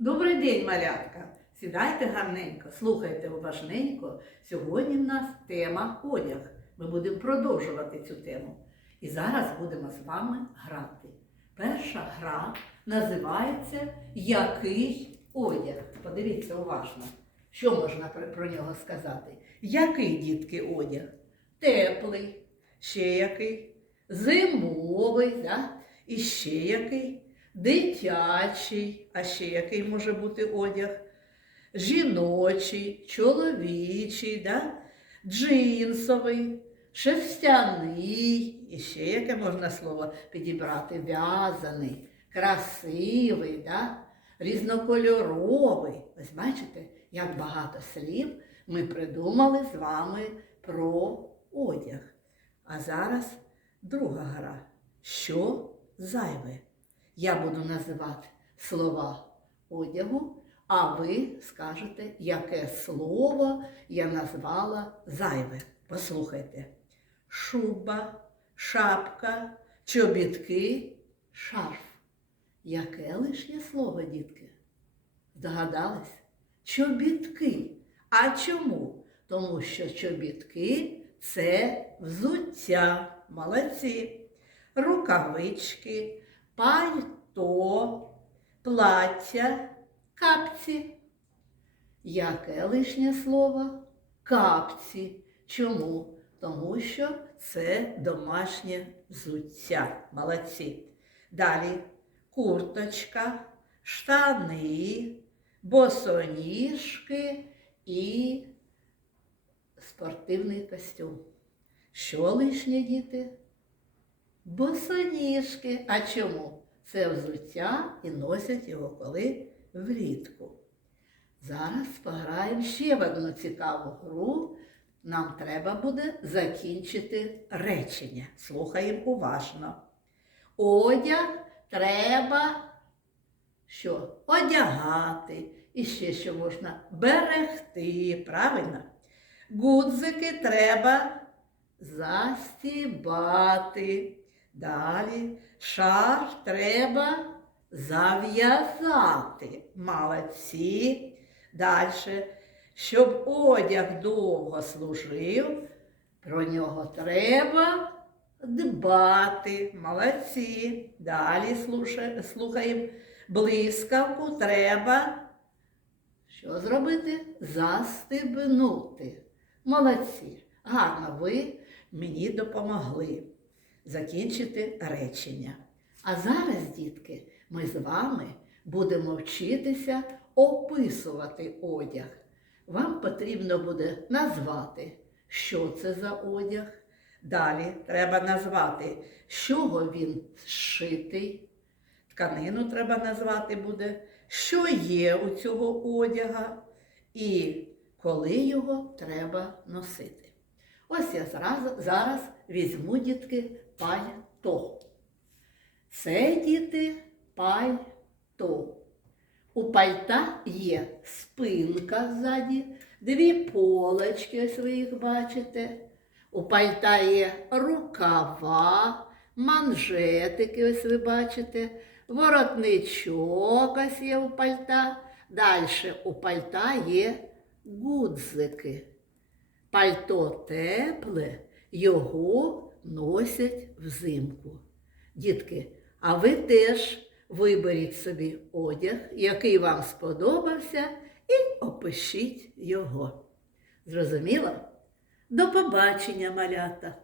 Добрий день, малятка! Сідайте гарненько, слухайте уважненько. Сьогодні в нас тема одяг. Ми будемо продовжувати цю тему. І зараз будемо з вами грати. Перша гра називається Який одяг? Подивіться уважно, що можна про- нього сказати. Який дітки одяг? Теплий, ще який, зимовий, да? і ще який, дитячий, а ще який може бути одяг, жіночий, чоловічий, да? джинсовий, шерстяний, і ще яке можна слово підібрати, в'язаний, красивий, да? різнокольоровий. Ось бачите, як багато слів ми придумали з вами про одяг. А зараз друга гра. Що зайве? Я буду називати слова одягу, а ви скажете, яке слово я назвала зайве. Послухайте. Шуба, шапка, чобітки, шарф. Яке лишнє слово, дітки? Здогадались? Чобітки. А чому? Тому що чобітки це взуття. Молодці. Рукавички, пальто, плаття, капці. Яке лишнє слово? Капці. Чому? Тому що це домашнє взуття. Молодці. Далі курточка, штани, босоніжки і спортивний костюм. Що лишнє діти? Босоніжки. А чому? Це взуття і носять його коли влітку. Зараз пограємо ще в одну цікаву гру. Нам треба буде закінчити речення. Слухаємо уважно. Одяг треба що? Одягати. І ще що можна берегти. Правильно? Гудзики треба застібати. Далі шар треба зав'язати. Молодці. Далі. Щоб одяг довго служив, про нього треба дбати. Молодці. Далі слухаємо. Блискавку треба що зробити? Застебнути. Молодці. Гарно ви мені допомогли закінчити речення. А зараз, дітки, ми з вами будемо вчитися описувати одяг. Вам потрібно буде назвати, що це за одяг. Далі треба назвати, з чого він зшитий. Тканину треба назвати буде, що є у цього одяга і коли його треба носити. Ось я зараз, зараз візьму, дітки, пальто. Це діти пальто. У пальта є спинка ззаді, дві полочки, ось ви їх бачите. У пальта є рукава, манжетики, ось ви бачите, воротничок ось є у пальта. Далі у пальта є гудзики. Пальто тепле, його носять взимку. Дітки, а ви теж виберіть собі одяг, який вам сподобався, і опишіть його. Зрозуміло? До побачення, малята!